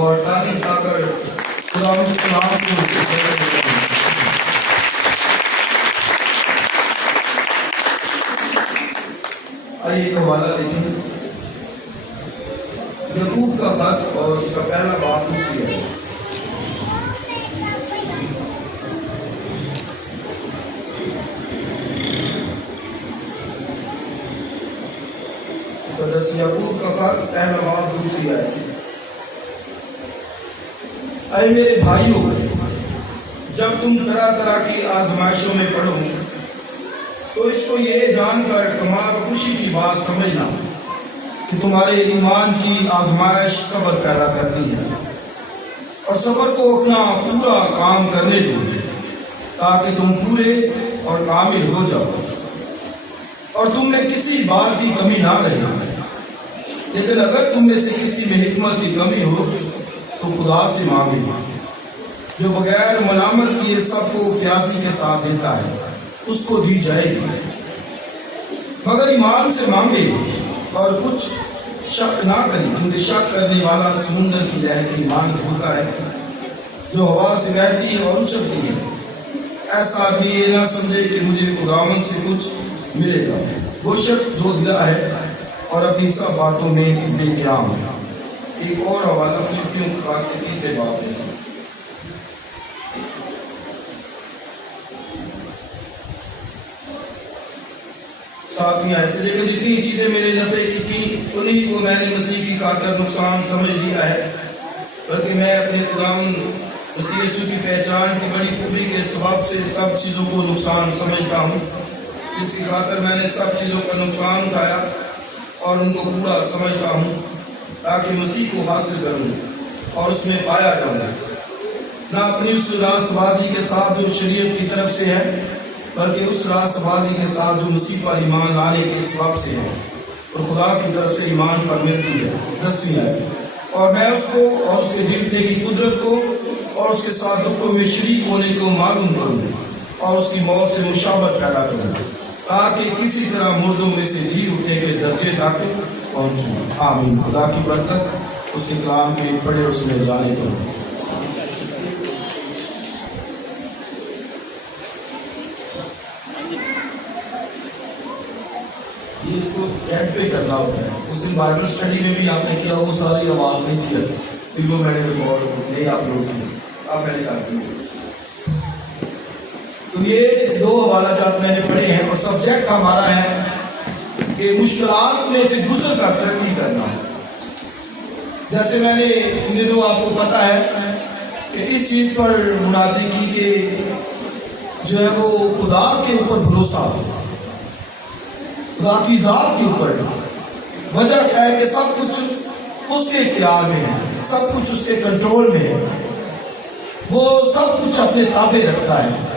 اور تعلیم کھا کر خدا کلام کو آئیے ایک حوالہ دیکھیں، یعقوب کا خط اور اس کا پہلا باب اسی ہے۔ یعقوب کا خط پہلا باب دوسری آیت سے، اے میرے بھائیوں، جب تم طرح طرح کی آزمائشوں میں پڑو تو اس کو یہ جان کر تمام خوشی کی بات سمجھنا کہ تمہارے ایمان کی آزمائش صبر پیدا کرتی ہے، اور صبر کو اپنا پورا کام کرنے دو تاکہ تم پورے اور کامل ہو جاؤ اور تم میں کسی بات کی کمی نہ رہے۔ لیکن اگر تم میں سے کسی میں حکمت کی کمی ہو تو خدا سے مانگے، جو بغیر ملامت کیے سب کو فیاضی کے ساتھ دیتا ہے، اس کو دی جائے گی، مگر ایمان سے مانگے اور کچھ شک نہ کرے، کیونکہ شک کرنے والا سمندر کی لہر کی مانند ہوتا ہے جو ہوا سے بہتی اور اچھلتی ہے۔ ایسا بھی یہ نہ سمجھے کہ مجھے خداوند سے کچھ ملے گا۔ وہ شخص دو دلا ہے اور اپنی سب باتوں میں بے قیام ہے۔ ایک اور حوالہ فلپیوں کا 30 باب میں سے، ساتویں آیت سے، لیکن جتنی چیزیں میرے نفع کی تھیں انہی کو میں نے مسیح کی خاطر نقصان سمجھ لیا ہے، بلکہ میں اپنے خداوند مسیح یسوع کی پہچان کی بڑی خوبی کے سبب سے سب چیزوں کو نقصان سمجھتا ہوں۔ اس کی خاطر میں نے سب چیزوں کا نقصان اٹھایا اور ان کو پورا سمجھتا ہوں تاکہ مسیح کو حاصل کروں اور اس میں پایا جاؤں، نہ اپنی اس راست بازی کے ساتھ جو شریعت کی طرف سے ہے، بلکہ اس راست بازی کے ساتھ جو مسیح پر ایمان لانے کے سبب سے ہے اور خدا کی طرف سے ایمان پر ملتی ہے۔ 10ویں آیت، اور میں اس کو اور اس کے جیتنے کی قدرت کو اور اس کے ساتھ دکھوں میں شریک ہونے کو معلوم کروں اور اس کی موت سے مشابہت پیدا کروں تاکہ کسی طرح مردوں میں سے جی اٹھنے کے درجے تک پہنچوں۔ آمین۔ خدا کی برکت اس کے کلام کے پڑھے اس میں جانے کو۔ اس کو ایڈ پہ کرنا ہوتا ہے۔ اس دن بائبل اسٹڈی میں بھی آپ نے کیا، وہ ساری آواز نہیں تھی، پھر وہ میں نے ریکارڈ نہیں آپ لوگ کی، آپ میں نے کہا تو یہ دو حوالہ جات میں نے پڑھے ہیں، اور سبجیکٹ ہمارا ہے کہ مشکلات میں سے گزر کر ترقی کرنا۔ جیسے میں نے ان دنوں آپ کو پتا ہے کہ اس چیز پر منادی کی کہ جو ہے وہ خدا کے اوپر بھروسہ، خدا کی ذات کے اوپر۔ وجہ کیا ہے کہ سب کچھ اس کے اختیار میں ہے، سب کچھ اس کے کنٹرول میں ہے، وہ سب کچھ اپنے تابع رکھتا ہے۔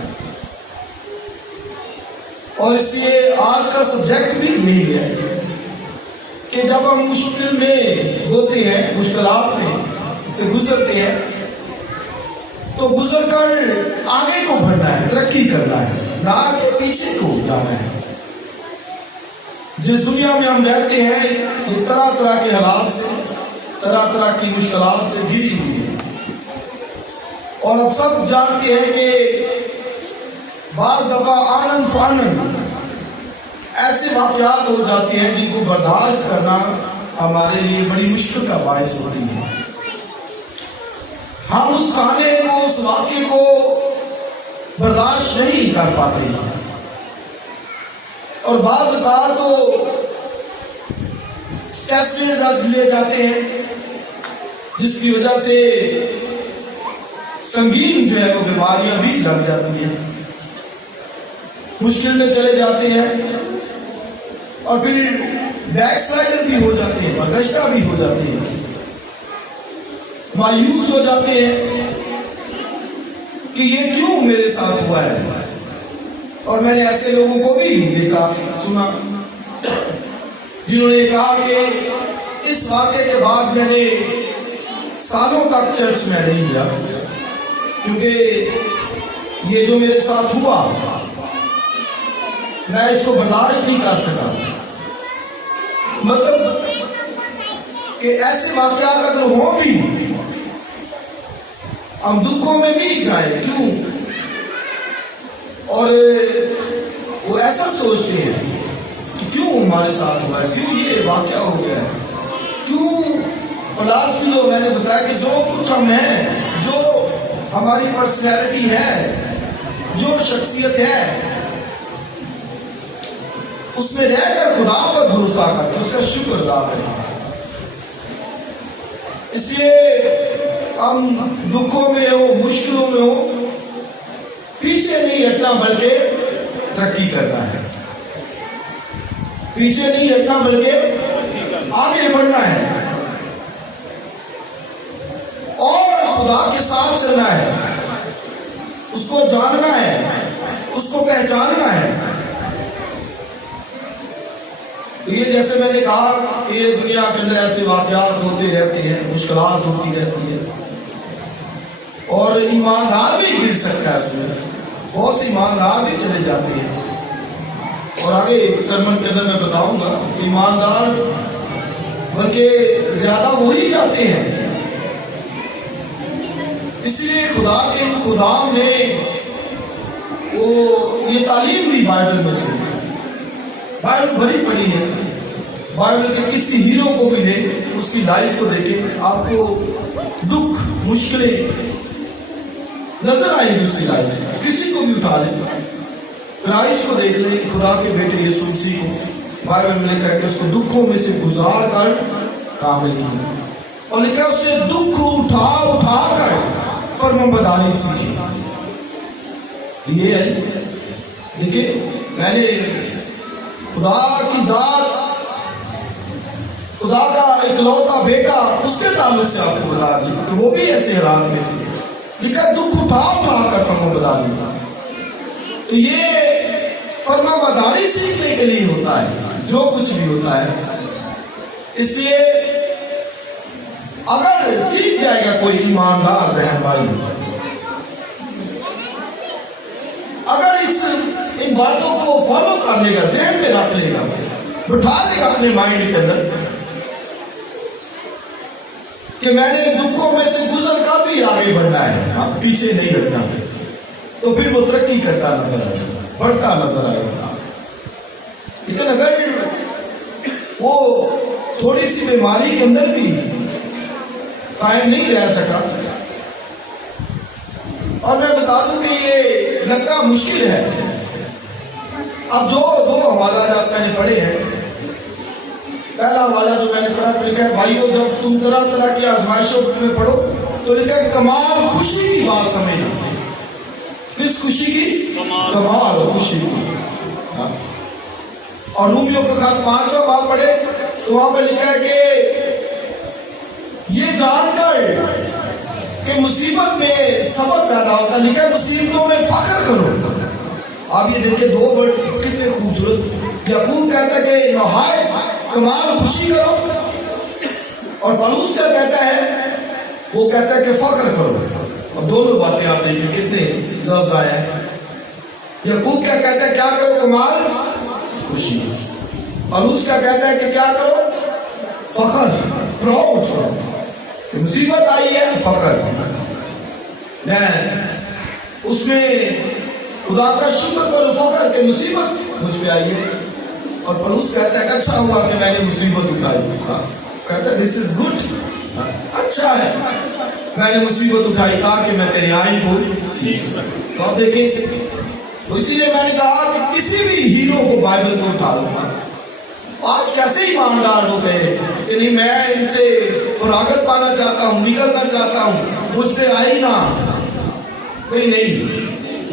اور اس لیے آج کا سبجیکٹ بھی یہی ہے کہ جب ہم مشکل میں ہوتے ہیں، مشکلات میں سے گزرتے ہیں، تو گزر کر آگے کو بڑھنا ہے، ترقی کرنا ہے، نہ کہ پیچھے کو جانا ہے۔ جس دنیا میں ہم رہتے ہیں یہ طرح طرح کے حالات سے، طرح طرح کی مشکلات سے گھری ہوئی ہے، اور اب سب جانتے ہیں کہ بعض دفعہ آنن فانن ایسے واقعات ہو جاتے ہیں جن کو برداشت کرنا ہمارے لیے بڑی مشکل کا باعث ہوتی ہے۔ ہم اس کھانے کو، اس واقعے کو برداشت نہیں کر پاتے، اور بعض اوقات تو اسٹریس میں لے جاتے ہیں جس کی وجہ سے سنگین جو ہے وہ بیماریاں بھی لگ جاتی ہیں، مشکل میں چلے جاتے ہیں، اور پھر بیک سلائڈر بھی ہو جاتے ہیں، برگشتہ بھی ہو جاتے ہیں، مایوس ہو جاتے ہیں کہ یہ کیوں میرے ساتھ ہوا ہے۔ اور میں نے ایسے لوگوں کو بھی دیکھا، سنا، جنہوں نے کہا کہ اس واقعے کے بعد میں نے سالوں تک چرچ میں نہیں گیا، کیونکہ یہ جو میرے ساتھ ہوا میں اس کو برداشت نہیں کر سکا۔ مطلب کہ ایسے واقعات اگر ہوں بھی ہم دکھوں میں بھی جائیں کیوں، اور وہ ایسا سوچتے ہیں کہ کیوں ہمارے ساتھ ہوا ہے، کیوں یہ واقعہ ہو گیا ہے، کیوں. اور لاسٹ میں جو میں نے بتایا کہ جو کچھ ہم ہیں، جو ہماری پرسنالٹی ہے، جو شخصیت ہے، اس میں رہ کر خدا پر بھروسہ کریں، اس کا شکر ادا کریں. اس لیے ہم دکھوں میں ہو، مشکلوں میں ہو، پیچھے نہیں ہٹنا بلکہ ترقی کرنا ہے. پیچھے نہیں ہٹنا بلکہ آگے بڑھنا ہے اور خدا کے ساتھ چلنا ہے، اس کو جاننا ہے، اس کو پہچاننا ہے. یہ جیسے میں نے کہا کہ یہ دنیا کے اندر ایسے واقعات ہوتے رہتے ہیں، مشکلات ہوتی رہتی ہیں، اور ایماندار بھی گر سکتا ہے. اس میں بہت سے ایماندار بھی چلے جاتے ہیں، اور آگے سرمن کے اندر میں بتاؤں گا ایماندار بلکہ زیادہ وہی جاتے ہیں. اس لیے خدا کے خدا نے وہ یہ تعلیم دی بائبل میں سے. بائبل بڑی پڑھی ہے، بائبل کے کسی ہیرو کو بھی لیں، اس کی لائف کو دیکھیں، آپ کو دکھ مشکلیں نظر آئیں گی اس کی لائف سے. کسی کو بھی اٹھا لیں، کرائسٹ کو دیکھ لیں، خدا کے بیٹے یسوع مسیح کو. بائبل میں لکھا ہے کہ اس کو دکھوں میں سے گزار کر کامل کیا، اور لکھا اس نے دکھ اٹھا اٹھا کر فرمانبرداری سیکھی. یہ ہے دیکھیے، میں نے خدا کی ذات، خدا کا اکلوتا بیٹا، اس کے تعلق سے آپ کو بتا دی کہ وہ بھی ایسے حالات میں سے لکھا دکھ اٹھا اٹھا کر فرمانبرداری. تو یہ فرمانبرداری سیکھنے کے لیے ہوتا ہے جو کچھ بھی ہوتا ہے. اس لیے اگر سیکھ جائے گا کوئی ایماندار بہن بھائی، اگر ان باتوں کو فالو کر لے گا، ذہن میں رکھ لے گا، بٹھا لے گا اپنے مائنڈ کے اندر کہ میں نے دکھوں میں سے گزر کر بھی آگے بڑھنا ہے، پیچھے نہیں ہٹنا، تو پھر وہ ترقی کرتا نظر آئے گا، بڑھتا نظر آئے گا. لیکن اگر وہ تھوڑی سی بیماری کے اندر بھی قائم نہیں رہ سکا، اور میں بتا دوں کہ یہ لگنا مشکل ہے. اب جو دو حوالہ جات میں نے پڑھے ہیں، پہلا حوالہ جو میں نے پڑھا لکھا ہے بھائیو جب تم طرح طرح کی آزمائشوں میں پڑھو تو لکھا ہے کمال خوشی کی بات سمجھنا. کس خوشی کی؟ کمال خوشی کی. اور رومیوں کا خط 5واں باب پڑھے تو وہاں پہ لکھا ہے کہ یہ جان کر کہ مصیبت میں صبر پیدا ہوتا ہے، لکھا ہے مصیبتوں میں فخر کرو. آپ یہ دیکھیں دو ورڈ کتنے خوبصورت. یعقوب کہتا ہے کہ نہایت کمال خوشی کرو، اور پولس کیا کہتا ہے؟ وہ کہتا ہے کہ فخر کرو. اب دونوں باتیں آپ دیکھیں کتنے لفظ آئے ہیں. یعقوب کیا کہتا ہے؟ کیا کرو؟ کمال خوشی. پولس کیا کہتا ہے کہ کیا کرو؟ فخر، پراؤڈ کرو. مصیبت آئی ہے، فخر. اس میں خدا کا شکر کرو، فخر کہ مصیبت مجھ پہ آئی ہے. اور پولس کہتا ہے کہ اچھا ہوا کہ میں نے مصیبت اٹھائی. کہتا ہے دس از گڈ، اچھا ہے میں نے مصیبت اٹھائی تاکہ میں تیرے آئین کو سیکھ سکوں. تو آپ دیکھیں، تو اسی لیے میں نے کہا کہ کسی بھی ہیرو کو بائبل کو اٹھا لوں. آج کیسے ایماندار ہو گئے کہ نہیں میں ان سے فراغت پانا چاہتا ہوں، نکلنا چاہتا ہوں، مجھ پہ آئی نہ کوئی نہیں.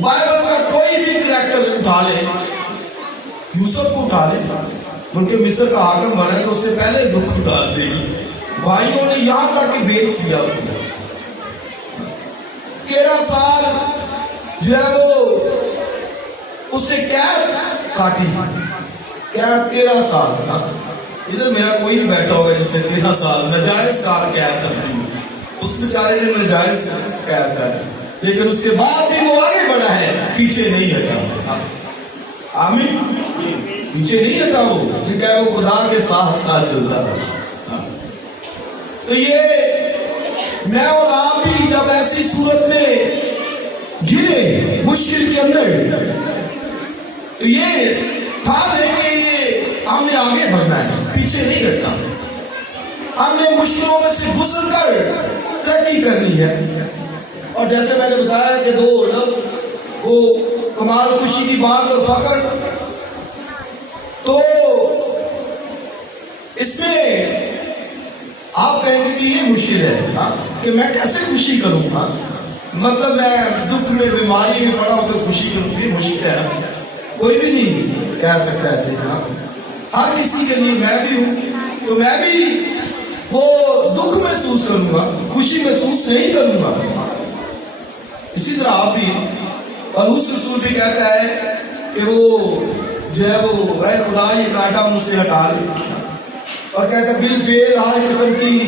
بائبل کا کوئی بھی کریکٹر اٹھا لے، یوسف کو اٹھا لے، بلکہ مصر کا حاکم بنا ہے تو اس سے پہلے دکھ اٹھا دے گی. بھائیوں نے یہاں تک کہ بیچ دیا اس کو. 13 سال جو ہے وہ اس نے قید کاٹی، قید 13 سال تھا. ادھر میرا کوئی بھی بیٹھا ہوگا جس نے 13 سال ناجائز کار قید کر دی، اس بیچارے نے ناجائز قید کر دی، لیکن اس کے بعد بھی وہ آگے بڑھا ہے، پیچھے نہیں ہٹا. آمین. پیچھے نہیں ہٹا، وہ کہہ وہ خدا کے ساتھ ساتھ چلتا تھا. تو یہ میں اور آپ بھی جب ایسی صورت میں گرے مشکل کے اندر تو یہ ٹھان ہے کہ یہ ہم نے آگے بڑھنا ہے، پیچھے نہیں رکھنا. ہم نے مشکلوں میں سے گزر کر ترقی کرنی ہے. اور جیسے میں نے بتایا کہ دو لفظ وہ کمال خوشی کی بات اور فخر، تو اس میں آپ کہیں گے کہ یہ مشکل ہے کہ میں کیسے خوشی کروں گا، مطلب میں دکھ میں بیماری میں پڑا ہوں تو خوشی کروں، یہ مشکل ہے. کوئی بھی نہیں کہہ سکتا ایسے. ہر کسی کے لیے میں بھی ہوں تو میں بھی وہ دکھ محسوس کروں گا، خوشی محسوس نہیں کروں گا. اسی طرح آپ بھی. اور اس رسول بھی کہتا ہے کہ وہ جو ہے وہ اے خدا یہ کانٹا مجھ سے ہٹا لے، اور کہتا ہے بالفعل ہر قسم کی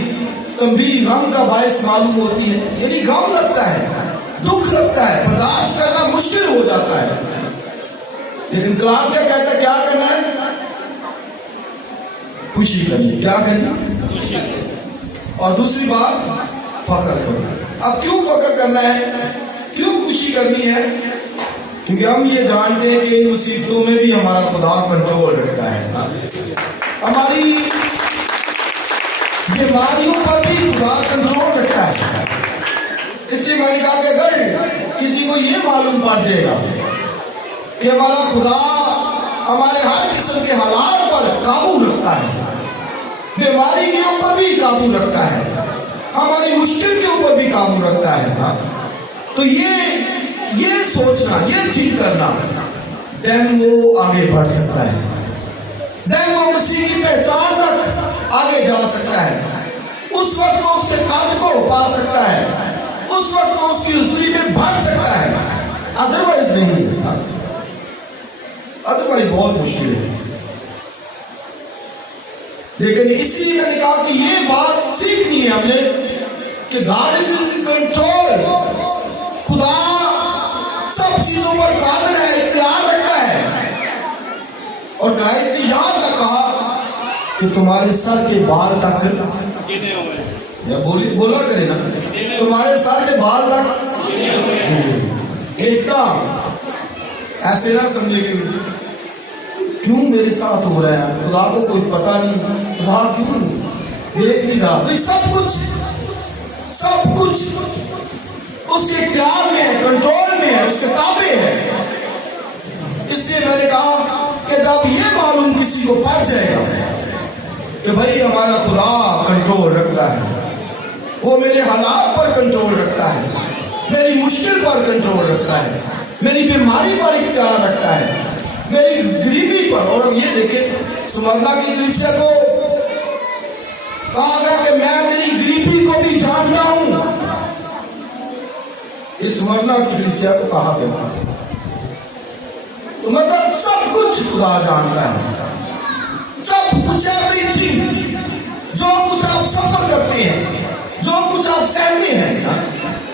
تنبیہ غم کا باعث معلوم ہوتی ہے. یعنی غم لگتا ہے، دکھ لگتا ہے، برداشت کرنا مشکل ہو جاتا ہے. لیکن کلام کیا کہتا ہے، کیا کرنا ہے؟ خوشی کرنی. کیا کرنا؟ اور دوسری بات فخر کرنا. اب کیوں فخر کرنا ہے، کیوں خوشی کرنی ہے؟ کیونکہ ہم یہ جانتے ہیں کہ ان مصیبتوں میں بھی ہمارا خدا کنٹرول رکھتا ہے. ہماری بیماریوں پر بھی خدا کنٹرول رکھتا ہے. اس لیے میں نے کہا کہ اگر کسی کو یہ معلوم پڑ جائے گا کہ ہمارا خدا ہمارے ہر قسم کے حالات پر قابو رکھتا ہے، بیماری کے اوپر بھی قابو رکھتا ہے، ہماری مشکل کے اوپر بھی قابو رکھتا ہے، تو یہ سوچنا، یہ ٹھیک کرنا، دین وہ آگے بڑھ سکتا ہے، دین وہ مسیح کی پہچان تک آگے جا سکتا ہے. اس وقت وہ اس کے قد کو پا سکتا ہے، اس وقت وہ اس کی حضوری میں بڑھ سکتا ہے. ادروائز نہیں، ادروائز بہت مشکل ہے. لیکن اسی لیے میں نے کہا کہ یہ بات سیکھنی ہے ہم نے کہ گاڈ از ان کنٹرول. خدا سب چیزوں پر قادر ہے، اختیار رکھتا ہے. اور کرائسٹ نے یاد رکھا کہ تمہارے سر کے بال تک، یا بولا کرے نا، تمہارے سر کے بال تک ایکتا. ایسے نہ سمجھے کہ کیوں میرے ساتھ ہو رہا ہے، خدا کو کوئی پتہ نہیں، خدا کیوں دیکھ نہیں رہا. بھائی سب کچھ اس کے اختیار میں ہے، کنٹرول میں ہے، اس کے تابع ہے. اس لیے میں نے کہا کہ جب یہ معلوم کسی کو پڑ جائے گا کہ بھائی ہمارا خدا کنٹرول رکھتا ہے، وہ میرے حالات پر کنٹرول رکھتا ہے، میری مشکل پر کنٹرول رکھتا ہے، میری بیماری پر اختیار رکھتا ہے، میری غریبی پر. اور یہ دیکھیں سمرنا کی کلیسیا کو کہا گیا کہ میں تیری غریبی کو بھی جانتا ہوں. اس سمرنا کی کلیسیا کو کہا گیا تو مطلب سب کچھ خدا جانتا ہے، سب کچھ. ایوریتھنگ، جو کچھ آپ سفر کرتے ہیں، جو کچھ آپ سہتے ہیں.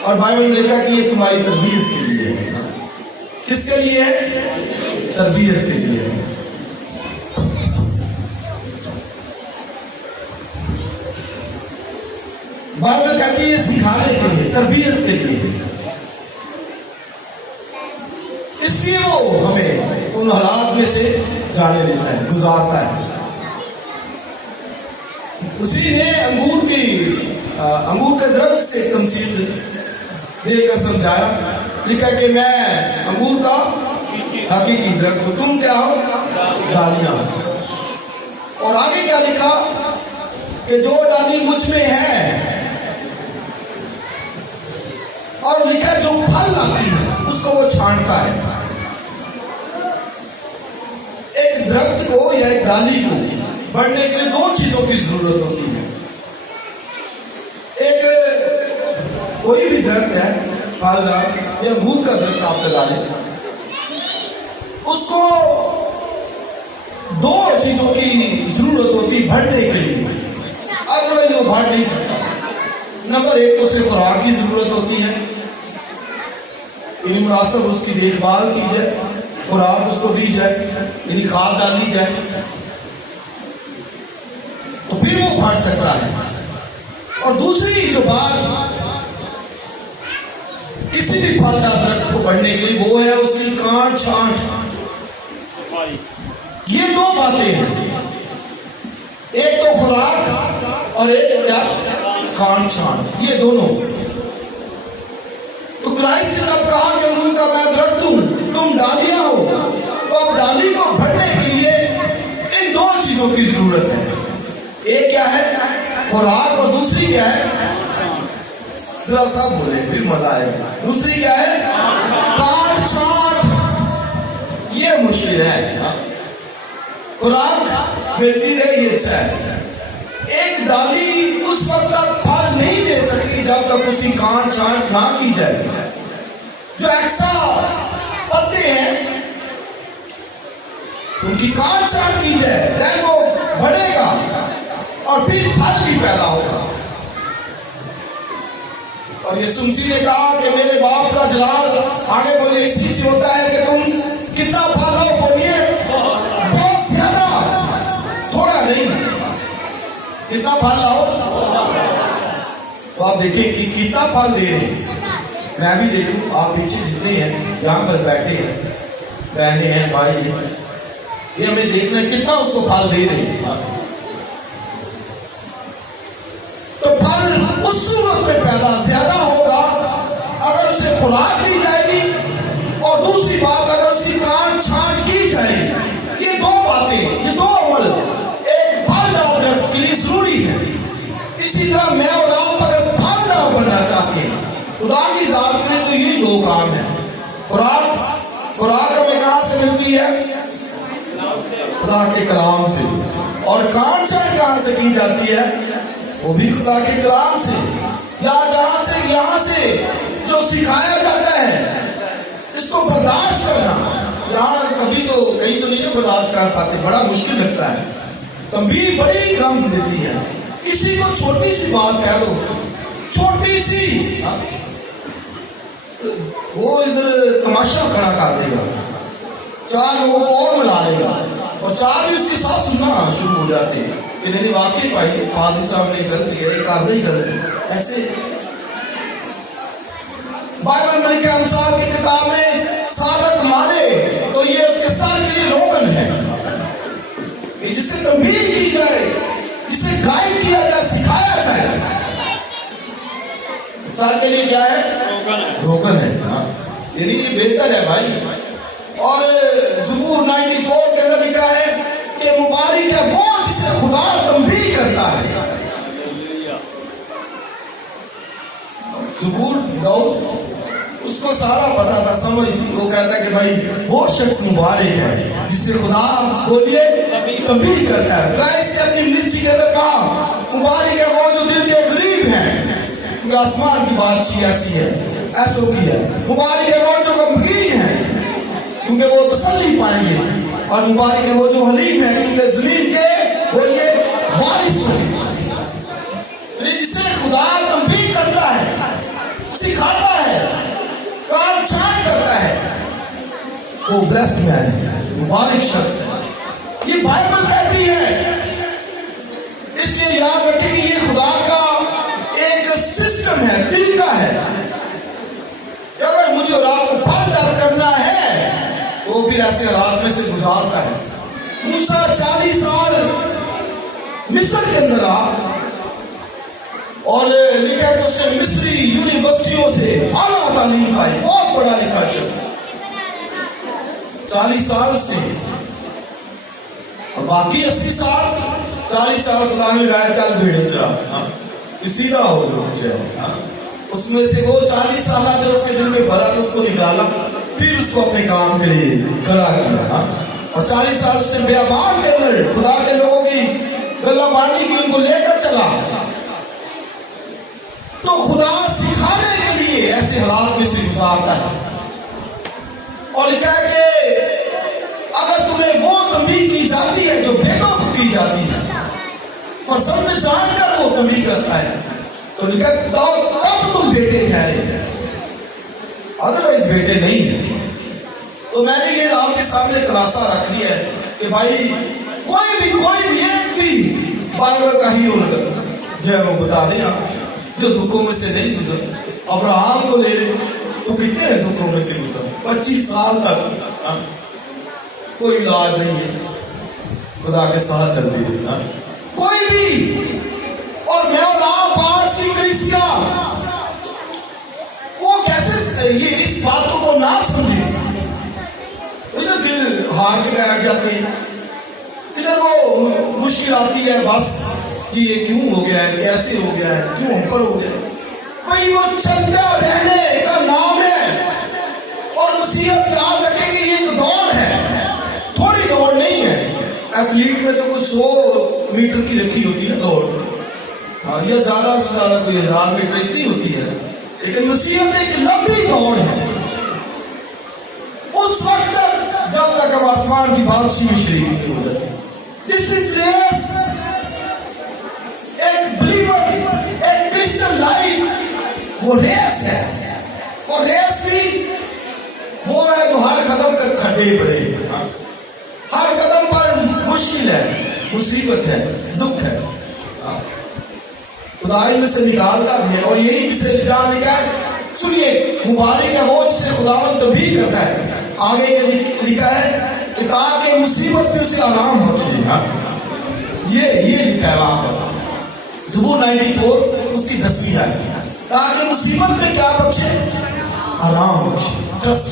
اور بائبل نے کہا کہ یہ تمہاری تربیت کے لیے ہے. کس کے لیے ہے؟ تربیت کے لیے. بائبل کہتی ہے یہ سکھانے کے لیے، تربیت کے لیے. اس لیے وہ ہمیں ان حالات میں سے جانے دیتا ہے، گزارتا ہے. اسی نے انگور کے درخت سے تمثیل دے کر سمجھایا. لکھا کہ میں انگور کا حقیقی درخت ہوں، تم کیا ہو؟ ڈالیاں. اور آگے کیا لکھا کہ جو ڈالی مجھ میں ہے، اور لکھا جو پھل لاتی ہے اس کو وہ چھانٹتا ہے. ایک درخت کو یا ایک ڈالی کو بڑھنے کے لیے دو چیزوں کی ضرورت ہوتی ہے. ایک کوئی بھی درخت ہے، پھلدار یا انگور کا درخت آپ لگا لیں، اس کو دو چیزوں کی ضرورت ہوتی ہے بڑھنے کے لیے، ادروائز وہ بڑھ نہیں سکتا. نمبر ایک تو صرف خوراک کی ضرورت ہوتی ہے، یعنی مناسب اس کی دیکھ بھال کی جائے، خوراک اس کو دی جائے، یعنی کھاد ڈالی جائے تو پھر وہ بڑھ سکتا ہے. اور دوسری جو بات پھلدار درخت کو بڑھنے کے لیے وہ ہے اس کی کانٹ چھانٹ. یہ دو باتیں ہیں، ایک تو خوراک اور ایک کیا کانٹ چھانٹ، یہ دونوں. تو کرائسٹ نے جب کہا کہ روح کا میں درخت ہوں تم ڈالیاں ہو، تو اب ڈالی کو بڑھنے کے لیے ان دو چیزوں کی ضرورت ہے. ایک کیا ہے خوراک اور دوسری کیا ہے، ذرا سا بولے پھر مزہ آئے گا. دوسری کیا ہے کانٹ چھانٹ. یہ مشکل ہے. خوراک ملتی رہے یہ اچھا ہے. ایک ڈالی اس وقت تک پھل نہیں دے سکتی جب تک اس کی کانٹ چھانٹ نہ کی جائے. جو ایکسٹرا پتے ہیں ان کی کانٹ چھانٹ کی جائے then وہ بڑھے گا اور پھر پھل بھی پیدا ہوگا. اور یسوع مسیح نے کہا کہ میرے باپ کا جلال آگے بولے اسی سے ہوتا ہے کہ تم کتنا پھل لاؤ، بولیے بہت زیادہ، تھوڑا نہیں. کتنا پھل لاؤ. تو آپ دیکھیں کہ کتنا پھل دے رہے ہیں. میں بھی دیکھوں آپ پیچھے جتنے ہیں یہاں پر بیٹھے ہیں، بہنیں ہیں، بھائی ہیں، یہ ہمیں دیکھنا ہے کتنا اس کو پھل دے رہے ہیں. تو پھل اس صورت میں پیدا زیادہ ہوگا اگر اسے خوراک دی جائے گی، اور دوسری بات اگر اس کی کانٹ چھانٹ کی جائے گی. یہ دو باتیں، یہ دو عمل ایک پھل درخت کے لیے ضروری ہے. اسی طرح میں اور آپ اگر پھل نہ بننا چاہتے ہیں خدا کی ذات کے لیے تو یہی دو کام ہے. خوراک ہمیں کہاں سے ملتی ہے؟ خدا کے کلام سے. اور کانٹ چھانٹ کہاں سے کی جاتی ہے؟ وہ بھی خدا کے کلام سے، یا جہاں سے یہاں سے جو سکھایا جاتا ہے اس کو برداشت کرنا. یہاں کبھی تو کہیں تو نہیں برداشت کر پاتے، بڑا مشکل لگتا ہے. تنبیہ بڑی کم دیتی ہے. کسی کو چھوٹی سی بات کہہ دو، چھوٹی سی، وہ ادھر تماشا کھڑا کر دے گا، چار لوگوں کو اور ملا لے گا، اور چار بھی اس کے ساتھ سننا شروع ہو جاتے ہیں کہ نہیں واقعی پائی فادر صاحب نے غلطی ہے، کار نہیں غلطی. ایسے بائبل ملکہ امثال کی کتاب میں سادت مارے تو یہ اس کے سر کے لیے روغن ہے. جسے تنبیہ کی جائے، جسے گائیڈ کیا جائے، سکھایا جائے، سر کے لیے کیا ہے روغن ہے. یعنی یہ بہتر ہے بھائی. اور زبور 94 کے اندر لکھا ہے کہ مبارک ہے وہ جسے خدا تنبیہ کرتا ہے. زبور داؤد اس کو سارا پتا تھا، سمجھ تھی. وہ کہتا کہ بھائی وہ شخص مبارک ہے جسے خدا بولیے تنبیہ کرتا ہے. کرائسٹ نے اپنی منسٹری کے اندر کہا مبارک ہے وہ جو دل کے قریب ہیں کیونکہ آسمان کی بادشاہی ایسی ہے، ایسو کی ہے. مبارک ہے وہ جو غمگین ہیں کیونکہ وہ تسلی پائیں گے، اور مبارک ہے وہ جو حلیم ہے کیونکہ زمین کے وہ یہ وارث ہوں گے. جسے خدا تنبیہ کرتا ہے، سکھاتا ہے، کام چھانٹ کرتا ہے، وہ بلیسڈ مین ہے، مبارک شخص ہے. یہ بائبل کہتی ہے. اس لیے یاد رکھیں کہ یہ خدا کا ایک سسٹم ہے، طریقہ ہے. اگر مجھے اور آپ کو پھل در کرنا ہے تو پھر ایسے حالات میں سے گزارتا ہے. موسیٰ 40 سال مصر کے اندر رہا اور لکھا کہ اس نے مصری یونیورسٹیوں سے اعلیٰ تعلیم پائی. بہت پڑھا لکھا شخص، 40 سال اس نے، اور باقی 80 سال 40 سال خدا نے لگایا چل بھیڑ چرا سیدھا ہو جائے. اس میں سے وہ 40 سال جو اس کے دل میں بھرا تو اس کو نکالا، پھر اس کو اپنے کام کے لیے کھڑا کیا. اور 40 سال اس نے بیابان کے اندر خدا کے لوگوں کی گلہ بانی کی ان کو لے کر چلا. تو خدا سکھانے کے لیے ایسے حالات میں سے گزارتا ہے. اور لکھا ہے کہ اگر تمہیں وہ تنبیہ کی جاتی ہے جو بیٹوں کو کی جاتی ہے، فرزند جان کر وہ تنبیہ کرتا ہے، تو لکھا تب تم بیٹے ٹھہرے، ادروائز بیٹے نہیں ہیں. تو میں نے یہ آپ کے سامنے خلاصہ رکھ دیا ہے کہ بھائی کوئی بھی ایک بھی بائبل کا ہیرو جو ہے وہ بتا دیں جو دکھوں میں سے نہیں گزر. ابراہم کو لے لیں تو کتنے دکھوں میں سے گزر 25 سال تک کوئی علاج نہیں ہے، خدا کے ساتھ چل رہی ہے کوئی بھی. اور میں آج کی کلیسیا وہ کیسے یہ اس بات کو نہ سمجھے، ادھر دل ہار کے بیٹھ جاتے ہیں، ادھر وہ مشکل آتی ہے بس کہ یہ کیوں ہو گیا ہے، کیسے ہو گیا ہے، کیوں ہم پر ہو گیا ہے. بھائی وہ چلتا رہنے کا نام ہے. اور مصیبت یاد رکھیں کہ یہ ایک دوڑ ہے، تھوڑی دوڑ نہیں ہے. ایتھلیٹ میں تو کچھ 100 میٹر کی رکھی ہوتی ہے دوڑ، یا زیادہ سے زیادہ کوئی 1000 میٹر اتنی ہوتی ہے، لیکن مصیبت ایک لمبی دوڑ ہے. اس وقت جب تک اب آسمان کی بارشی میں شریک نہیں ہو جاتی. دس از ریس. ایک بلیور، ایک کرسچن لائف وہ ریس ہے، اور ریس بھی وہ ہے جو ہر قدم تک کھڈے پڑے، ہر قدم پر مشکل ہے، مصیبت ہے، دکھ ہے. خدا میں سے نکالتا بھی ہے. اور یہی جسے جان لکھا ہے، سنیے مبارک ہے وہ جسے خداوند تبدیل کرتا ہے. آگے لکھا ہے کہ تاکہ مصیبت میں اسے آرام بخشے. یہ لکھا ہے وہاں پر زبور 94 اس کی 10ویں آیت، تاکہ مصیبت میں کیا بخشے؟ آرام بخشے، ٹرسٹ.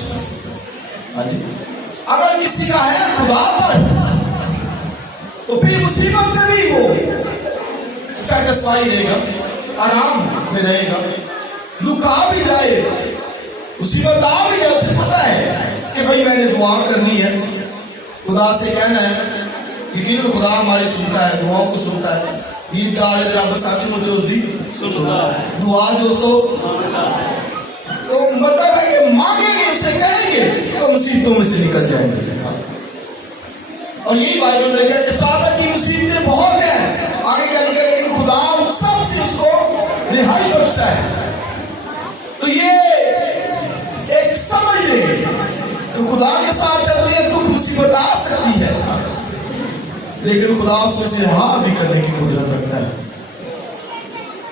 اگر کسی کا ہے خدا پر تو پھر مصیبت میں بھی وہ سیٹسفائی رہے گا، آرام میں رہے گا. دکھ آ بھی جائے، مصیبت آ بھی جائے، اسے پتا ہے کہ بھائی میں نے دعا کرنی ہے، خدا سے کہنا ہے. یقیناً خدا ہماری سنتا ہے، دعاؤں کو سنتا ہے. گیت گا رہے رب سچ مچ اس دی دعا جو سو، تو مطلب ہے کہ مانگیں گے، اسے کہیں گے تو مصیبتوں میں سے نکل جائیں گے. اور یہی بائبل میں کہتے ہیں سعادت کی مصیبتیں بہت ہیں. آگے کیا لکھا ہے کہ خدا سب سے اس کو رہائی بخشتا ہے. تو یہ ایک سمجھ لیں کہ خدا کے ساتھ چلتے ہیں دکھ مصیبت آ سکتی ہے، لیکن خدا اس میں سے رہا بھی کرنے کی قدرت رکھتا ہے.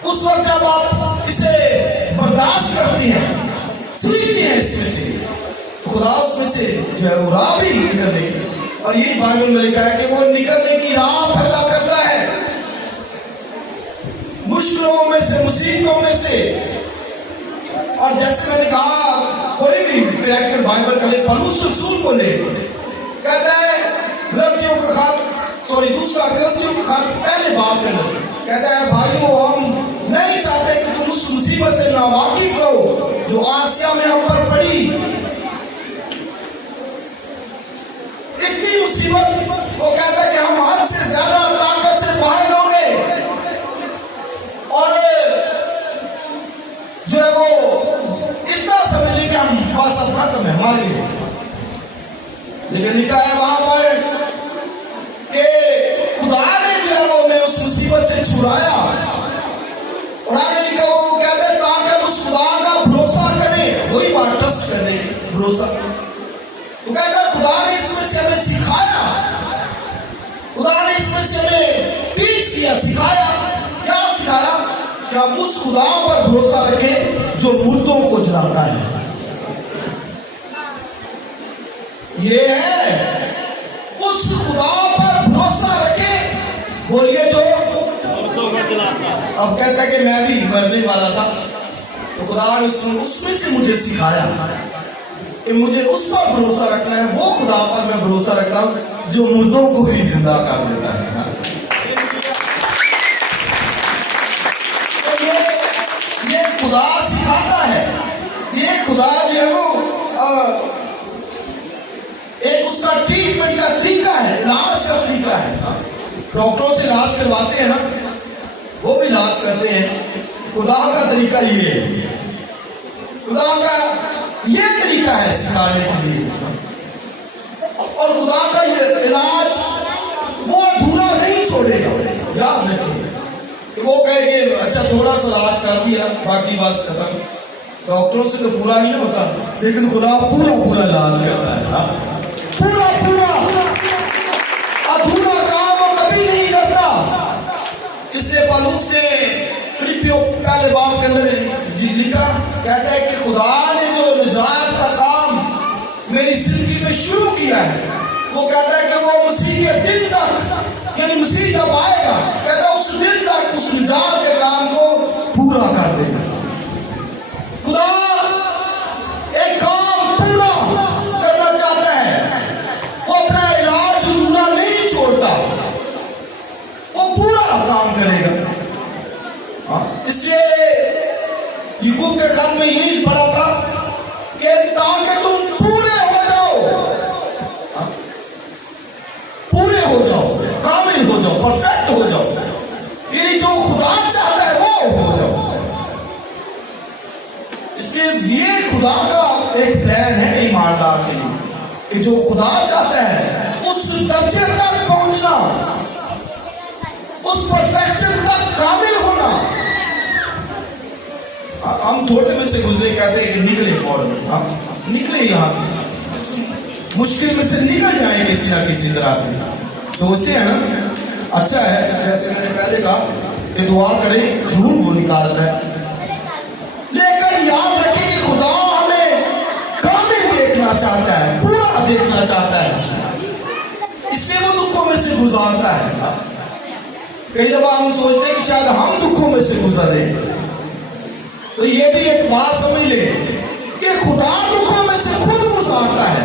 اس وقت جب آپ اسے برداشت کرتی ہیں، سیکھتی ہیں اس میں سے، تو خدا اس میں سے جو ہے وہ راہ بھی نکلنے کی. اور یہی بائبل میں لکھا ہے کہ وہ نکلنے کی راہ پیدا کرتا ہے مشکلوں میں سے، مصیبتوں میں سے. اور جیسے میں نے کہا کوئی بھی کریکٹر بائبل کا لے، پولس رسول کو لے، کہتا ہے غلطیوں کا خط دوسرا غلطیوں کا خط پہلے باب کے اندر کہتا ہے بھائیو ہم نہیں چاہتے کہ تم اس مصیبت سے ناواقف رہو جو آسیا میں ہم پر پڑی. اتنی مصیبت، وہ کہتا ہے کہ ہم حد سے زیادہ طاقت سے باہر ہوں گے، اور جو ہے وہ اتنا سمجھ لیں کہ ہم بس اب ختم ہے ہمارے لیے. لیکن لکھا ہے وہاں پر کہ خدا نے جو ہے وہ ہمیں اس مصیبت سے چھڑایا. اور آگے لکھا وہ کہتے ہیں تاکہ ہم اس خدا کا بھروسہ کریں. وہی بات ٹرسٹ کرنے کی، بھروسہ. تو کہتا ہے خدا نے اس میں سے ہمیں سکھایا، خدا نے اس میں سے ہمیں ٹیچ کیا، سکھایا. کیا سکھایا؟ کہ ہم اس خدا پر بھروسہ رکھیں جو مردوں کو جلاتا ہے. یہ ہے اس خدا پر بھروسہ رکھیں، بولیے جو مردوں کو جلاتا ہے. اب کہتا ہے کہ میں بھی مرنے والا تھا، تو خدا نے اس میں سے مجھے سکھایا کہ مجھے اس پر بھروسہ رکھنا ہے. وہ خدا پر میں بھروسہ رکھتا ہوں جو مردوں کو بھی زندہ کر دیتا ہے. تو یہ خدا سکھاتا ہے. یہ خدا جو ہے وہ ایک اس کا ٹریٹمنٹ کا طریقہ ہے، علاج کا طریقہ ہے. ڈاکٹروں سے علاج کرواتے ہیں نا، وہ بھی علاج کرتے ہیں. خدا کا طریقہ یہ ہے، خدا کا یہ طریقہ ہے سکھانے کے لیے. اور خدا کا یہ علاج وہ ادھورا نہیں چھوڑے گا. یاد رکھیں کہ وہ کہے کہ اچھا تھوڑا سا علاج کر دیا باقی بات ختم. ڈاکٹروں سے تو پورا نہیں ہوتا، لیکن خدا پورا علاج کرتا ہے. پورا ادھورا کام وہ کبھی نہیں کرتا. اس سے پولس نے فلپیو پہلے باب کے اندر لکھا، کہتا ہے کہ خدا نے جو شروع کیا ہے، وہ کہتا ہے کہ وہ مسیح کے دن تک، یعنی مسیح جب آئے گا، کہتا ہے اس دن تک اس نجات کے کام کو پورا کر دے گا۔ خدا ایک کام پورا کرنا چاہتا ہے، وہ اپنا علاج ادھورا نہیں چھوڑتا، وہ پورا کام کرے گا۔ اس لیے یعقوب کے خط میں یہی پڑھا تھا کہ تاکہ تم پورے ہو جاؤ، پورے ہو جاؤ، کامل ہو جاؤ، پرفیکٹ ہو جاؤ، یعنی جو خدا چاہتا ہے وہ ہو جاؤ۔ اس لیے یہ خدا کا ایک پلان ہے ایماندار کے لیے کہ جو خدا چاہتا ہے اس درجے تک پہنچنا، اس پرفیکشن تک کامل ہونا۔ ہم تھوڑے میں سے گزرے، کہتے ہیں کہ نکلے فوراً، نکلے یہاں سے، مشکل میں سے نکل جائیں کسی نہ کسی طرح سے، سوچتے ہیں نا اچھا ہے، جیسے میں نے پہلے کہا کہ دعا کریں ضرور وہ نکالتا ہے، لیکن یاد رکھیں کہ خدا ہمیں کامل دیکھنا چاہتا ہے، پورا دیکھنا چاہتا ہے، اس لیے وہ دکھوں میں سے گزارتا ہے۔ کئی دفعہ ہم سوچتے ہیں کہ شاید ہم دکھوں میں سے گزر رہے ہیں، تو یہ بھی ایک بات سمجھ لیں کہ خدا دکھوں میں سے خود گزارتا ہے۔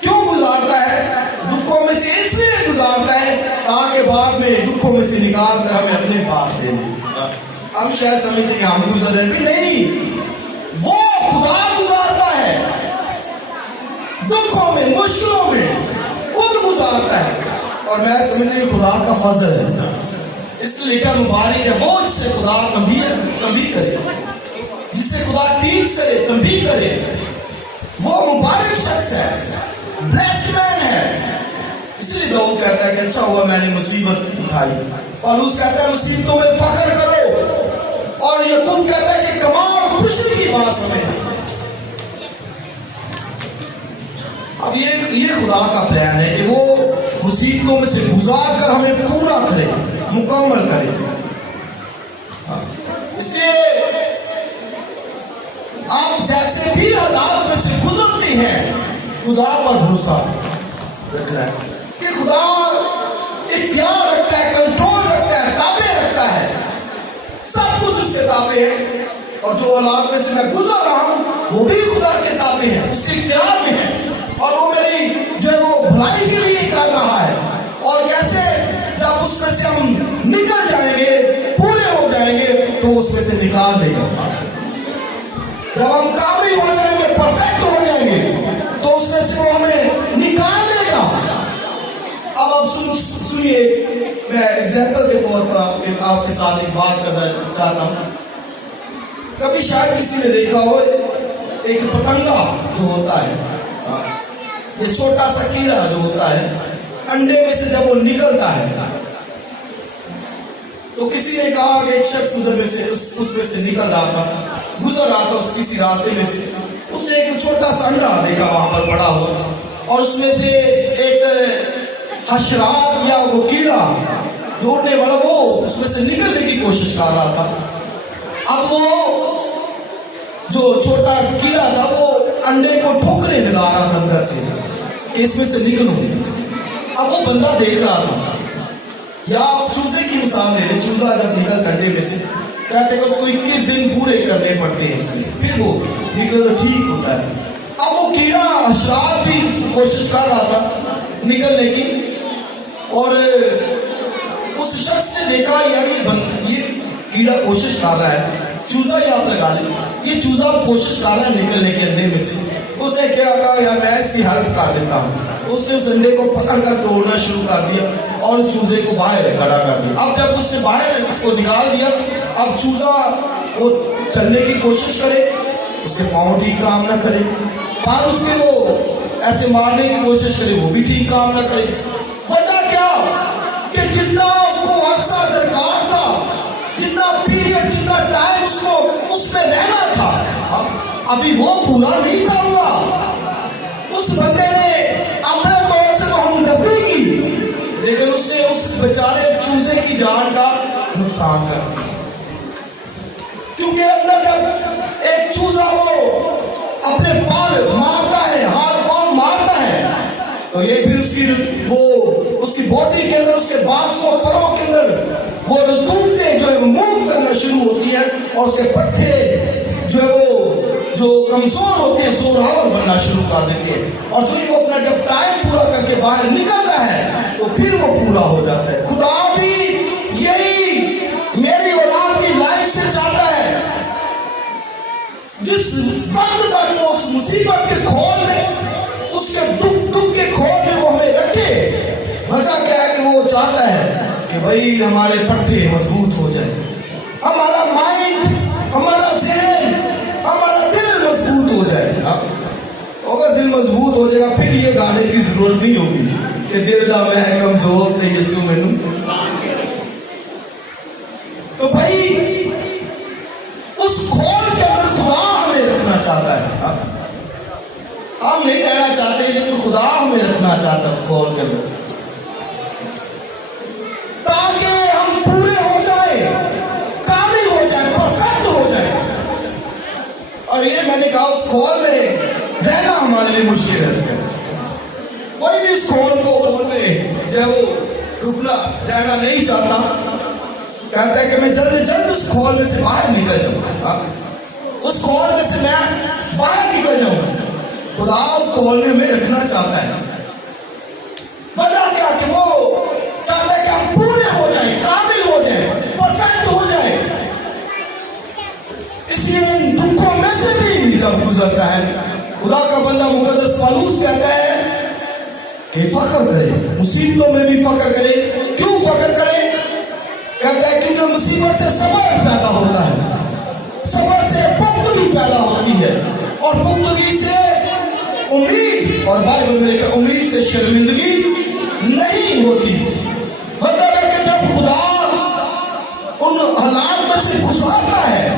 کیوں گزارتا ہے؟ دکھوں میں سے اس لیے گزارتا ہے تاکہ بعد میں دکھوں میں سے نکال کر ہمیں اپنے پاس لے لیں۔ ہم شاید سمجھتے کہ ہم گزر رہے ہیں، نہیں، وہ خدا گزارتا ہے، دکھوں میں، مشکلوں میں خود گزارتا ہے، اور میں سمجھتے کہ خدا کا فضل ہے۔ اس لیے لکھا مبارک ہے وہ جس سے خدا تنبیہ کرے، جس سے خدا ٹیچ کرے، تنبیہ کرے، وہ مبارک شخص ہے، بلیسڈ مین ہے۔ اس لیے داؤد کہتا ہے کہ اچھا ہوا میں نے مصیبت اٹھائی، اور اس کہتا ہے مصیبتوں میں فخر کرو، اور یعقوب کہتا ہے کہ کمال خوشی کی بات سمجھ۔ اب یہ خدا کا پلان ہے کہ وہ مصیبتوں میں سے گزار کر ہمیں پورا کرے، مکمل کرے۔ اس لیے آپ جیسے بھی حالات میں سے گزرتے ہیں، خدا پر بھروسہ رکھنا ہے کہ خدا اختیار رکھتا ہے، کنٹرول رکھتا ہے، تابع رکھتا ہے، سب کچھ اس کے تابع ہے، اور جو حالات میں سے میں گزر رہا ہوں وہ بھی خدا کے تابع ہے، اس کے اختیار میں ہے، اور وہ میری جو ہے وہ بھلائی کے لیے کر رہا ہے۔ اور کیسے؟ جب اس میں سے ہم نکل جائیں گے، پورے ہو جائیں گے، تو اس میں سے نکال دے گا۔ جب ہم کامل ہو جائیں گے، پرفیکٹ ہو جائیں گے، تو اس میں سے وہ ہمیں نکال دے گا۔ اب آپ سنیے، میں ایگزامپل کے طور پر آپ کے ساتھ ایک بات کرنا چاہتا ہوں۔ کبھی شاید کسی نے دیکھا ہو ایک پتنگا جو ہوتا ہے، یہ چھوٹا سا کیڑا جو ہوتا ہے، انڈے میں سے جب وہ نکلتا ہے، تو کسی نے کہا کہ ایک شخص ادھر میں سے اس میں سے نکل رہا تھا، گزر رہا تھا اس کسی راستے میں سے، اس نے ایک چھوٹا سا انڈا دیکھا وہاں پر پڑا ہوا، اور اس میں سے ایک حشرات یا وہ کیڑا دوڑنے والا وہ اس میں سے نکلنے کی کوشش کر رہا تھا۔ اب وہ جو چھوٹا کیڑا تھا وہ انڈے کو ٹھوکرے لگا رہا تھا اندر سے کہ اس میں سے نکلوں۔ اب وہ بندہ دیکھ رہا تھا، یا آپ چوزے کی مثال لے لیں، چوزا جب نکل انڈے میں سے، کہتے ہیں کہ اس کو 21 دن پورے کرنے پڑتے ہیں اس میں سے، پھر وہ نکل تو ٹھیک ہوتا ہے۔ اب وہ کیڑا حشرات بھی کوشش کر رہا تھا نکلنے کی، اور اس شخص نے دیکھا یار یہ کیڑا کوشش کر رہا ہے، چوزا ہی آپ لگا لیں، یہ چوزا کوشش کر رہا ہے نکلنے کے انڈے میں سے۔ اس نے کیا کہا یار میں اس کی ہیلپ کر دیتا ہوں۔ اس نے اس انڈے کو پکڑ کر توڑنا شروع کر دیا اور اس چوزے کو باہر کھڑا کر دیا۔ اب جب اس نے باہر اس کو نکال دیا، اب چوزا وہ چلنے کی کوشش کرے، اس کے پاؤں ٹھیک کام نہ کرے، پار اس کے وہ ایسے مارنے کی کوشش کرے، وہ بھی ٹھیک کام نہ کرے۔ وجہ کیا کہ جتنا اس کو عرصہ درکار تھا، جتنا پیریڈ، جتنا ٹائم اس کو اس میں رہنا تھا، ابھی وہ پورا نہیں تھا ہوا۔ اس بندے نے اپنے طور سے تو ہم ڈبی کی، لیکن اس نے اس بیچارے چوزے کی جان کا نقصان کر دیا، کیونکہ اندر جب ایک چوزا وہ اپنے پال مارتا ہے، ہاتھ تو یہ پھر اس کی باڈی کے اندر، اس کے بازو اور پروں کے اندر وہ رطوبتیں جو ہے وہ موو کرنا شروع ہوتی ہے، اور اس کے پٹھے جو ہے وہ جو کمزور ہوتے ہیں زوراور بننا شروع کر دیتے ہیں، اور جو وہ اپنا جب ٹائم پورا کر کے باہر نکلتا ہے تو پھر وہ پورا ہو جاتا ہے۔ خدا بھی یہی میری اور آپ کی لائف سے چاہتا ہے، جس وقت تک وہ اس مصیبت کے کھول میں، اس کے دکھ کے کھول میں وہ ہمیں رکھے، وجہ کیا ہے کہ وہ چاہتا ہے کہ بھئی ہمارے پٹھے مضبوط ہو جائے، ہمارا مائنڈ، ہمارا ذہن، ہمارا دل مضبوط ہو جائے۔ اگر دل مضبوط ہو جائے گا پھر یہ گانے کی ضرورت نہیں ہوگی کہ دل دا میں کمزور تے یسوع مینوں۔ تو بھائی اس کھول کے اندر خدا ہمیں رکھنا چاہتا ہے، ہم نہیں رہنا چاہتے لیکن خدا ہمیں رکھنا چاہتا ہے اس کھول کے اندر، تاکہ ہم پورے ہو جائیں، کامل ہو جائیں، پرفیکٹ ہو جائیں۔ اور یہ میں نے کہا اس کھول میں رہنا ہمارے لیے مشکل ہے، کوئی بھی اس کھول میں جو ہے وہ رکنا رہنا نہیں چاہتا، کہتا ہے کہ میں جلد جلد اس کھول میں سے باہر نکل جاؤں، اس کھول میں سے میں باہر نکل جاؤں۔ خدا اس کھول میں ہمیں رکھنا چاہتا ہے، وجہ کیا کہ وہ چاہتا ہے کہ ہم پورے ہو جائیں، کامل ہو جائیں، پرفیکٹ ہو جائیں۔ اس لیے ان دکھوں میں سے بھی جب گزرتا ہے، خدا کا بندہ مقدس پالوس کہتا ہے کہ فخر کرے، مصیبتوں میں بھی فخر کرے۔ کیوں فخر کرے؟ کہتا ہے کیونکہ مصیبت سے صبر پیدا ہوتا ہے، صبر سے پختگی پیدا ہوتی ہے، اور پختگی سے امید، اور بائبل میں لکھا امید سے شرمندگی نہیں ہوتی۔ مطلب ہے کہ جب خدا ان حالات میں سے گزارتا ہے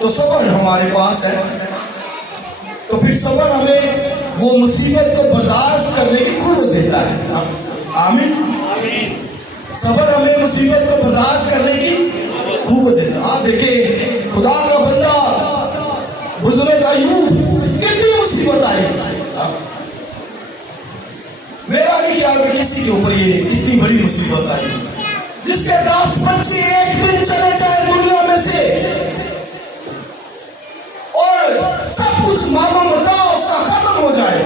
تو صبر ہمارے پاس ہے، تو پھر صبر ہمیں وہ مصیبت کو برداشت کرنے کی قوت دیتا ہے۔ آمین۔ صبر ہمیں مصیبت کو برداشت کرنے کی قوت دیتا ہے۔ آپ دیکھیں خدا کا بندہ بزرگ ایوب، کتنی مصیبت آئی، میرا بھی خیال کہ کسی کے اوپر یہ اتنی بڑی مصیبت آئی، جس کے 10 بچے ایک دن چلے جائیں دنیا میں سے، اور سب کچھ مالو متا اس کا ختم ہو جائے،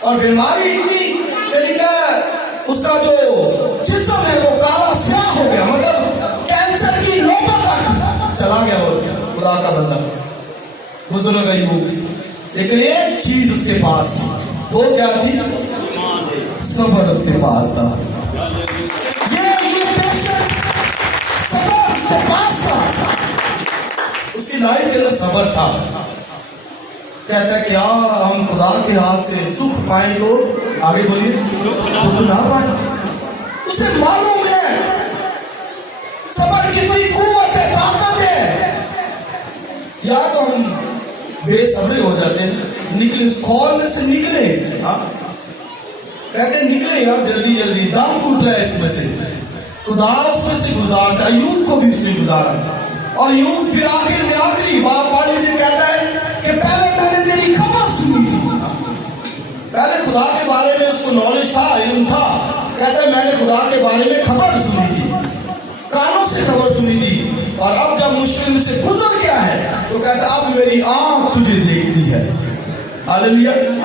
اور بیماری اتنی کہ اس کا جو جسم ہے وہ کالا سیاہ ہو گیا، مطلب کینسر کی نوبت تک چلا گیا وہ خدا کا بندہ بزرگ ایوب۔ لیکن ایک چیز اس کے پاس تھی، وہ کیا تھی؟ صبر اس کے پاس تھا۔ یہ پیشنس، صبر اس کے پاس تھا، اس کی لائف کے اندر صبر تھا۔ کہتا ہے کہ ہم خدا کے ہاتھ سے سکھ پائیں تو آگے بولیے دکھ نہ پائیں۔ اسے معلوم ہے صبر کتنی قوت ہے، طاقت ہے۔ یا تو ہم بے صبرے ہو جاتے ہیں، نکلے اس کھول میں سے نکلے، کہتے ہیں نکلے یار جلدی جلدی، دم ٹوٹ رہا ہے اس میں سے، خدا اس میں سے گزارتا۔ ایوب کو بھی اس نے گزارا، اور ایوب پھر آخر میں آخری بات پانی میں کہتا ہے کہ پہلے میں نے تیری خبر سنی تھی، پہلے خدا کے بارے میں اس کو نالج تھا، علم تھا، کہتا ہے میں نے خدا کے بارے میں خبر سنی تھی، کانوں سے خبر سنی تھی، اور اب جب مشکل میں سے گزر گیا ہے تو کہتا ہے اب میری آنکھ تجھے دیکھتی ہے۔ ہاللیلویا۔ اب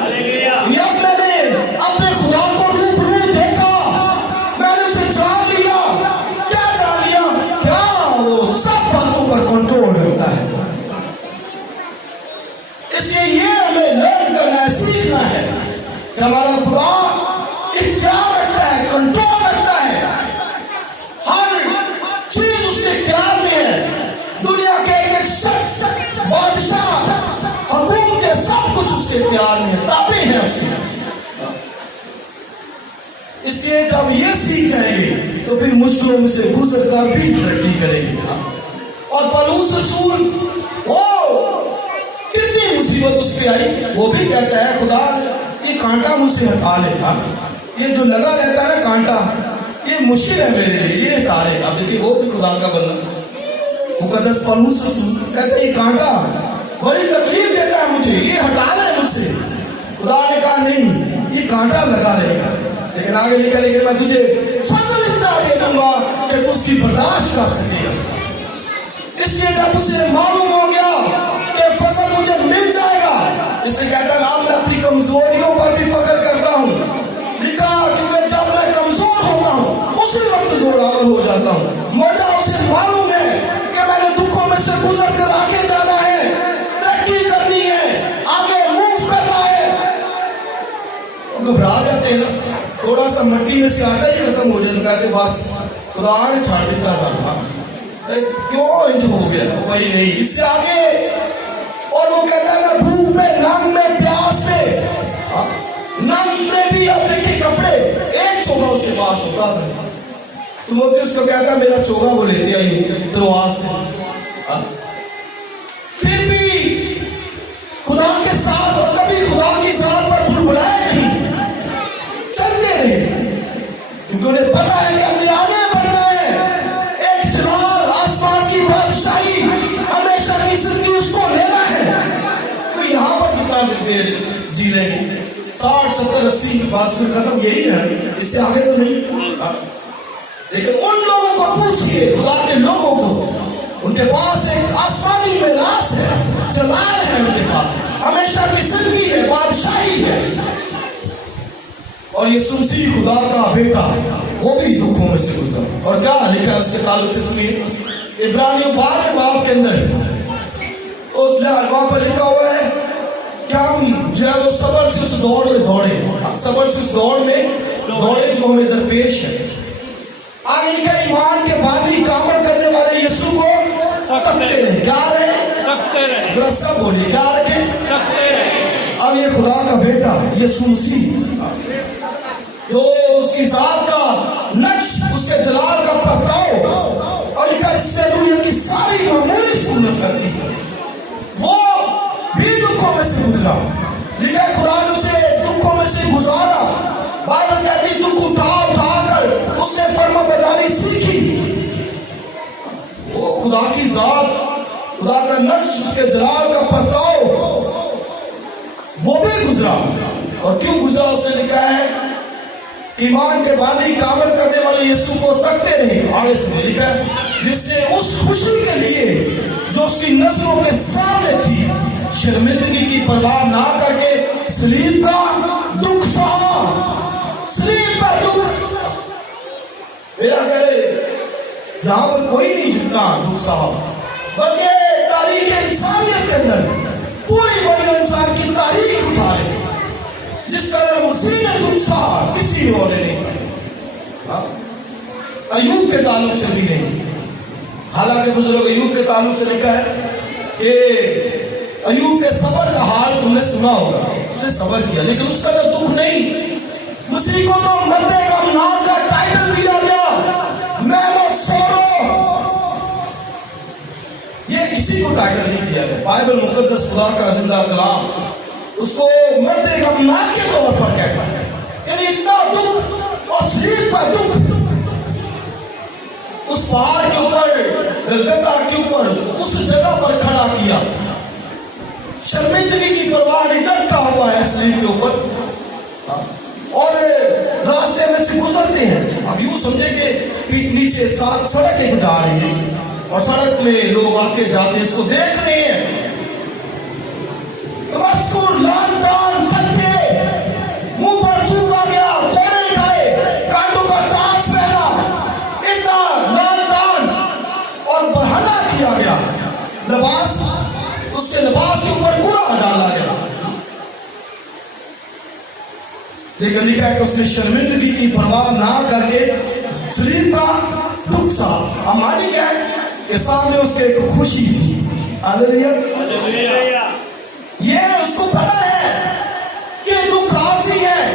میں نے اپنے خدا کو روبرو دیکھا، میں نے اسے جان لیا۔ کیا جان لیا؟ کیا وہ سب باتوں پر کنٹرول کرتا ہے۔ اس لیے یہ ہمیں لرن کرنا ہے، سیکھنا ہے کہ ہمارا خدا اختیار رکھتا ہے، کنٹرول رکھتا ہے، ہر چیز اس کے اختیار میں ہے۔ دنیا کے ایک شخص، بادشاہ، حکومتیں، سب کچھ اس کے اختیار میں ہے، تابع ہے اس کے۔ اس لیے جب یہ سیکھ جائیں گے تو پھر مشکلوں میں سے گزر کر بھی ترقی کریں گے۔ اور پولس رسول کتنی مصیبت اس پہ آئی، وہ بھی کہتا ہے خدا یہ کانٹا مجھ سے ہٹا لے، یہ جو لگا رہتا ہے نا کانٹا، یہ مشکل ہے میرے لیے، یہ ہٹا لے۔ اب دیکھیے وہ بھی خدا کا بندہ مقدس پولس رسول کہتا ہے یہ کانٹا بڑی تکلیف دیتا ہے مجھے، یہ ہٹا لے مجھ سے۔ خدا نے کہا نہیں، یہ کانٹا لگا رہے گا، لیکن آگے لکھا لیکن میں تجھے فضل اتنا دے دوں گا کہ تو اس کی برداشت کر سکے گا۔ اس لیے جب اسے معلوم ہو گیا کہ فضل مجھے مل جائے گا، اس نے کہتا ہے میں اپنی کمزوریوں پر بھی فخر کرتا ہوں، لکھا کیونکہ جب میں کمزور ہوتا ہوں اسی وقت زوراور ہو جاتا ہوں۔ مجھے اسے معلوم ہے کہ میں نے دکھوں میں سے گزر کر آگے جانا ہے، ترقی کرنی ہے، آگے موو کرنا ہے۔ گھبرا جاتے ہیں نا، تھوڑا سا مٹی میں سے آٹا ہی ختم ہو جائے تو کہتے بس خدا نے چھاڑ دیتا سا، کیوں انج ہو گیا؟ وہی نہیں، اس سے آگے۔ اور وہ کہتا ہے میں بھوک میں، ننگ میں، پیاس میں، ننگ میں بھی اب دیکھیں کپڑے، ایک چوگا اس کے پاس ہوتا تھا، تو وہ اس کو کہتا ہے میرا چوگا وہ لیتے آئیے ترواز سے۔ پھر بھی خدا کے ساتھ، اور کبھی خدا کی ذات پر بڑبڑائے نہیں، چلتے رہے، کیونکہ انہیں پتا ہے کہ ہمیں آگے بڑھنا ہے، ایک جلال آسمان کی بادشاہی ہمیشہ کی زندگی اس کو لینا ہے۔ تو یہاں پر کتنا دیر جی لیں گے؟ 60 70 80 بات میں ختم، یہی ہے، اس سے آگے تو نہیں۔ لیکن ان لوگوں کو پوچھئے، خدا کے لوگوں کو، ان کے پاس ایک آسمانی میراث ہے، جلال ہے، ان کے پاس ہمیشہ کی زندگی ہے، بادشاہی ہے۔ اور یسوع مسیح خدا کا بیٹا وہ بھی دکھوں میں سے گزرا، اور کیا لکھا ہے اس کے تعلق سے سنیے، عبرانیوں 12 باب کے اندر وہاں پر لکھا ہوا ہے کہ ہم جو ہے وہ صبر سے اس دوڑ میں دوڑے، صبر سے اس دوڑ میں دوڑے جو ہمیں درپیش ہے۔ آگے لکھا ایمان کے بانی کامل کرنے والے یسوع کو تکتے رہے، کیا رہے؟ ذرا سب بولے کیا رکھے؟ اب یہ خدا کا بیٹا یسوع مسیح جو اس کی ذات کا نقش، اس کے جلال کا پرتاؤ، اور لکھا جس نے روح کی ساری معمولی سکونت کر دی، وہ بھی دکھوں میں سے گزرا۔ لکھا خدا نے اسے دکھوں میں سے گزارا، بائبل کہتی دکھ اٹھا اٹھا کر اس نے فرما برداری سیکھی۔ وہ خدا کی ذات، خدا کا نقش، اس کے جلال کا پرتاؤ وہ بھی گزرا۔ اور کیوں گزرا؟ اس نے لکھا ہے ایمان کے بانی کامل کرنے والے یسوع کو تکتے رہے۔ آگے سے لکھا ہے جس نے اس خوشی کے لیے جو اس کی نظروں کے سامنے تھی شرمندگی کی پرواہ نہ کر کے صلیب کا دکھ سہا۔ صلیب کا دکھ، میرا کہے یہاں پر کوئی نہیں جتنا دکھ سہا، بلکہ تاریخ انسانیت کے اندر پوری بڑی انسان کی تاریخ اٹھا لے، جس کا مسیح نے دکھ سہا کسی اور نے نہیں سہا۔ ایوب کے تعلق سے بھی نہیں، حالانکہ بزرگ ایوب کے تعلق سے لکھا ہے کہ ایوب کے صبر کا حال تم نے سنا ہوگا، اس نے صبر کیا لیکن اس کا دکھ نہیں۔ مسیح کو تو مردے غمناک کا ٹائٹل دیا گیا، مین آف سورو، یہ کسی کو ٹائٹل نہیں دیا گیا۔ بائبل مقدس خدا کا زندہ کلام اس کو مرد غمناک کے طور پر کہتا ہے، یعنی اتنا دکھ اور صلیب کا دکھ، اس پہاڑ کے اوپر، گلگتہ کے اوپر، اس جگہ پر کھڑا کیا، شرمندگی کی پرواہ نہیں، ڈٹا ہوا ہے صلیب کے اوپر، اور راستے میں سے گزرتے ہیں۔ اب یوں سمجھے کہ پیٹ نیچے سڑک ایک جا رہی ہے اور سڑک میں لوگ آتے جاتے اس کو دیکھ رہے ہیں، مسکور لان تان تھکے، منہ پر تھوکا گیا، کوڑے کھائے، کانٹوں کا تاج پہنا، اتنا لان تان اور برہنہ کیا گیا، لباس اس کے لباس کے اوپر کوڑا ڈالا گیا، لیکن لکھا ہے کہ اس نے شرمندگی کی پرواہ نہ کر کے صلیب کا دکھ سہا۔ ہماری کیا ہے کہ سامنے اس کے ایک خوشی تھی، ہاللیلویا، یہ اس کو پتا ہے کہ دکھ عارضی ہے،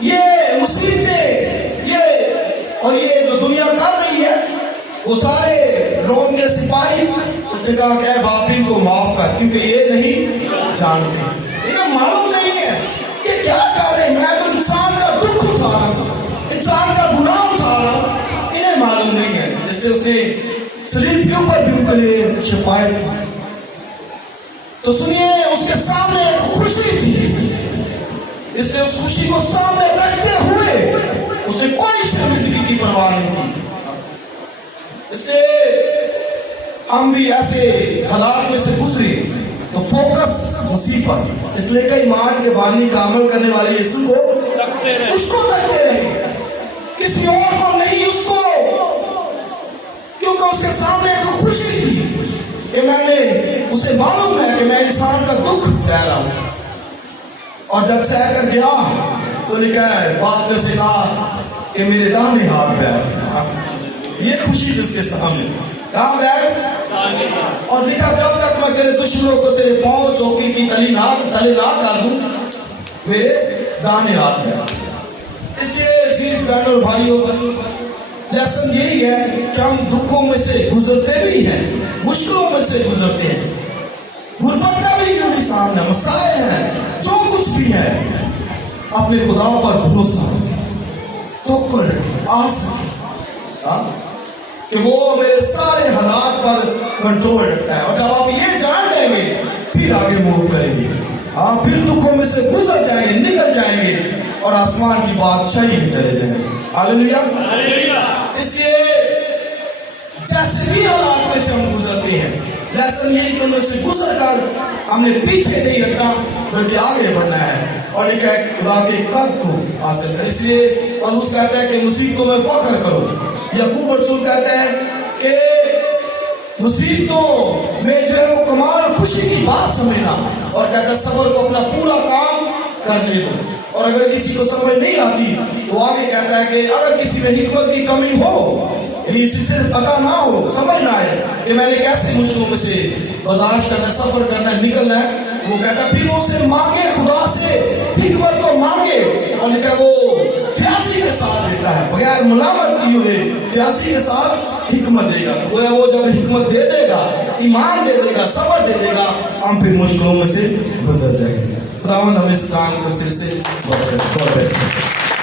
یہ مصیبتیں، یہ اور یہ جو دنیا کر رہی ہے، وہ سارے روم کے سپاہی اس نے کہا کہ اے باپ ان کو معاف کر، کیونکہ یہ نہیں جانتے، انہیں معلوم نہیں ہے کہ کیا کر رہے ہیں، میں تو انسان کا دکھ اٹھا رہا ہوں، انسان کا گناہ اٹھا رہا ہوں، انہیں معلوم نہیں ہے۔ جیسے اس نے صلیب کے اوپر بھی ان کے لیے شفاعت کی، تو سنیے اس کے سامنے ایک خوشی تھی، اس نے اس خوشی کو سامنے رکھتے ہوئے اس نے کوئی شرمندگی کی پرواہ نہیں کی. اس لیے ہم بھی ایسے حالات میں سے گزرے تو فوکس اسی پر. اس لیے کہ ایمان کے بانی کا عمل کرنے والے یسوع کو اس کو رکھتے رہے, کسی اور کو نہیں, اس کو, کیونکہ اس کے سامنے ایک خوشی تھی کہ میں نے, اسے معلوم ہے کہ میں انسان کا دکھ سہ رہا ہوں, اور جب سہ کر گیا تو لکھا ہے باپ نے سے کہا کہ میرے داہنے ہاتھ بیٹھ. یہ خوشی جس کے سامنے کہاں بیٹھ, اور لکھا جب تک میں تیرے دشمنوں کو تیرے پاؤں چوکی کی تلے نہ کر دوں میرے داہنے ہاتھ بیٹھ. اس لیے عزیز بہنوں اور بھائیوں, لیسن یہی ہے کہ ہم دکھوں میں سے گزرتے بھی ہیں, مشکلوں میں سے گزرتے ہیں, غربت کا بھی کیوں سامنے مسائل ہیں, جو کچھ بھی ہے, اپنے خدا پر بھروسہ تو آس کہ وہ میرے سارے حالات پر کنٹرول رکھتا ہے. اور جب آپ یہ جان لیں گے پھر آگے موو کریں گے, آپ پھر دکھوں میں سے گزر جائیں گے, نکل جائیں گے, اور آسمان کی بادشاہی میں چلے جائیں گے. ہاللیلویہ. اس لیے جیسے بھی حالات میں سے ہم گزرتے ہیں, لیسن یہ کہ ان میں سے گزر کر ہم نے پیچھے نہیں ہٹنا بلکہ آگے بڑھنا ہے, اور یہ کہ خدا کے قد کو حاصل کر. اس لیے پولس کہتا ہے کہ مصیبتوں میں فخر کرو. یعقوب رسول کہتا ہے کہ مصیبتوں میں جو ہے وہ کمال خوشی کی بات سمجھنا, اور کہتا ہے صبر کو اپنا پورا کام کرنے دو. اور اگر کسی کو سمجھ نہیں آتی تو آگے کہتا ہے کہ اگر کسی میں حکمت کی کمی ہو, یعنی اسی سے پتہ نہ ہو, سمجھ نہ آئے کہ میں نے کیسے مشکلوں میں سے برداشت کرنا, سفر کرنا, نکلنا ہے, وہ کہتا ہے پھر وہ اسے مانگے, خدا سے حکمت کو مانگے. اور لکھا وہ فیاضی کے ساتھ دیتا ہے, بغیر ملامت کیے ہوئے فیاضی کے ساتھ حکمت دے گا. تو وہ جب حکمت دے دے گا, ایمان دے دے گا, صبر دے دے گا, ہم پھر مشکلوں میں سے گزر جائیں گے. خداوند ہمیں اس کام کو سر سے برکت دے.